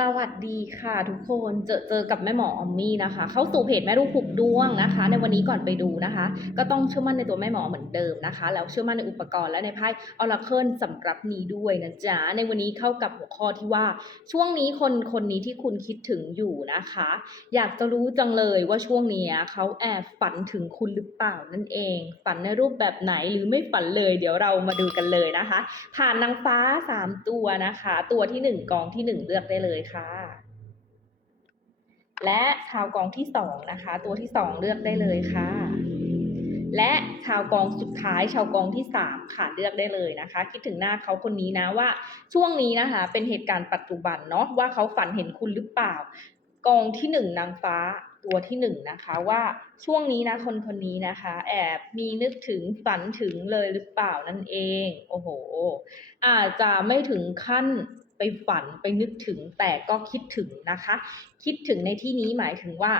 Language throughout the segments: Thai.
สวัสดีค่ะทุกคนเจอเจอกับแม่หมออมมี่นะคะ เข้าสู่เพจแม่ลูกผูกดวงนะคะ ในวันนี้ก่อนไปดูนะคะ ก็ต้องเชื่อมั่นในตัวแม่หมอเหมือนเดิมนะคะ แล้วเชื่อมั่นในอุปกรณ์และในไพ่ออราเคิลสำหรับนี้ด้วยนะจ๊ะในวันนี้เข้ากับหัวข้อที่ว่า ช่วงนี้คนคนนี้ที่คุณคิดถึงอยู่นะคะ อยากจะรู้จังเลยว่าช่วงนี้เขาแอบฝันถึงคุณหรือเปล่านั่นเอง ฝันในรูปแบบไหนหรือไม่ฝันเลย เดี๋ยวเรามาดูกันเลยนะคะ ผ่านนางฟ้าสามตัวนะคะ ตัวที่หนึ่งกองที่หนึ่งเลือกได้เลยค่ะ และชาวกองที่สองนะคะ ตัวที่สองเลือกได้เลยค่ะ และชาวกองสุดท้ายชาวกองที่สามค่ะเลือกได้เลยนะคะ คิดถึงหน้าเขาคนนี้นะว่าช่วงนี้นะคะ เป็นเหตุการณ์ปัจจุบันเนาะว่าเขาฝันเห็นคุณหรือเปล่า กองที่หนึ่งนางฟ้าตัวที่หนึ่งนะคะว่าช่วงนี้นะคนคนนี้นะคะ แอบมีนึกถึงฝันถึงเลยหรือเปล่านั่นเอง โอ้โห อาจจะไม่ถึงขั้น ไปฝันไปนึกถึงแต่ก็คิดถึงนะคะ คิดถึงในที่นี้หมายถึงว่า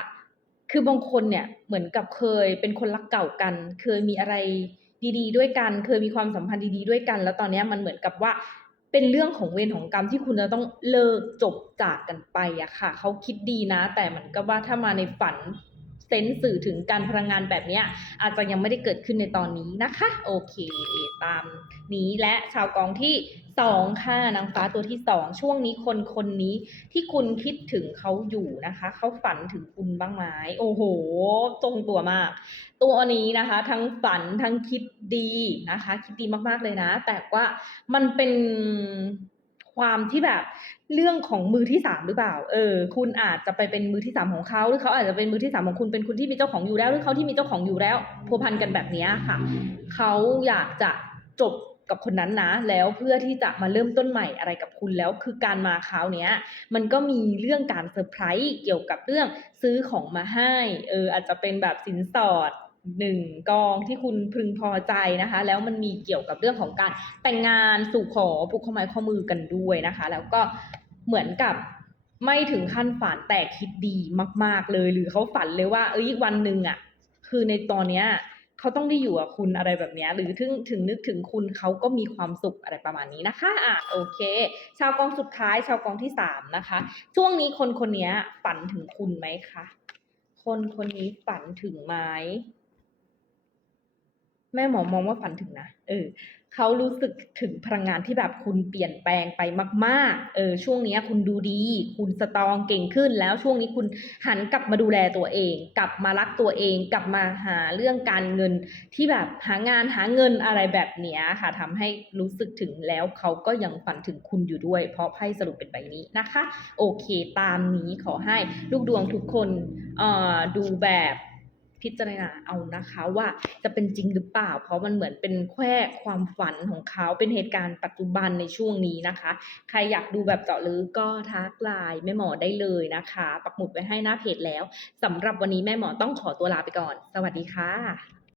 คือบางคนเนี่ยเหมือนกับเคยเป็นคนรักเก่ากัน เคยมีอะไรดีๆ ด้วยกัน เคยมีความสัมพันธ์ดีๆ ด้วยกัน แล้วตอนนี้มันเหมือนกับว่าเป็นเรื่องของเวรของกรรมที่คุณจะต้องเลิกจบจากกันไปอะค่ะเขาคิดดีนะ แต่เหมือนกับว่าถ้ามาในฝัน ซนส์สื่อถึงการพลังงานแบบนี้อาจจะยังไม่ได้เกิดขึ้นในตอนนี้นะคะ โอเค ตามนี้และชาวกองที่สองค่ะนางฟ้าตัวที่สองช่วงนี้คนคนนี้ที่คุณคิดถึงเขาอยู่นะคะเขาฝันถึงคุณบ้างไหมโอ้โหตรงตัวมาก ตัวนี้นะคะ ทั้งฝันทั้งคิดดีนะคะ คิดดีมากๆเลยนะ แต่ว่ามันเป็น ความที่แบบเรื่องของมือที่สามหรือเปล่า เออ คุณอาจจะไปเป็นมือที่สามของเขาหรือเขาอาจจะเป็นมือที่สามของคุณเป็นคุณที่มีเจ้าของอยู่แล้ว หรือเขาที่มีเจ้าของอยู่แล้วพัวพันกันแบบนี้ค่ะ เขาอยากจะจบกับคนนั้นนะ แล้วเพื่อที่จะมาเริ่มต้นใหม่อะไรกับคุณแล้ว คือการมาคราวเนี้ย มันก็มีเรื่องการเซอร์ไพรส์เกี่ยวกับเรื่องซื้อของมาให้ เออ อาจจะเป็นแบบสินสอด หนึ่งกองที่คุณพึงพอใจนะคะ แล้วมันมีเกี่ยวกับเรื่องของการแต่งงานสู่ขอผูกข้อไม้ข้อมือกันด้วยนะคะ แล้วก็เหมือนกับไม่ถึงขั้นฝันแต่คิดดีมาก ๆเลย หรือเขาฝันเลยว่า เอ้ยวันหนึ่งอะ คือในตอนเนี้ยเขาต้องได้อยู่กับคุณอะไรแบบเนี้ยหรือถึงถึงนึกถึงคุณเขาก็มีความสุขอะไรประมาณนี้นะคะอะโอเค ชาวกองสุดท้าย ชาวกองที่สามนะคะ ช่วงนี้คนคนนี้ฝันถึงคุณไหมคะคนคนนี้ฝันถึงไหม แม่หมอมองว่าฝันถึงนะ เออเขารู้สึกถึงพลังงานที่แบบคุณเปลี่ยนแปลงไปมาก ๆ เออ ช่วงนี้คุณดูดี คุณสตรองเก่งขึ้น แล้วช่วงนี้คุณหันกลับมาดูแลตัวเอง กลับมารักตัวเอง กลับมาหาเรื่องการเงินที่แบบหางานหาเงินอะไรแบบเนี้ยค่ะทำให้รู้สึกถึงแล้วเขาก็ยังฝันถึงคุณอยู่ด้วย เพราะไพ่สรุปเป็นใบนี้นะคะ โอเค ตามนี้ขอให้ลูกดวงทุกคน เอ่อ ดูแบบ พิจารณาเอานะคะว่าจะเป็นจริงหรือเปล่า เพราะมันเหมือนเป็นแค่ความฝันของเขาเป็นเหตุการณ์ปัจจุบันในช่วงนี้นะคะ ใครอยากดูแบบเจาะลึกก็ทักไลน์แม่หมอได้เลยนะคะ ปักหมุดไว้ให้หน้าเพจแล้วสำหรับวันนี้แม่หมอต้องขอตัวลาไปก่อน สวัสดีค่ะ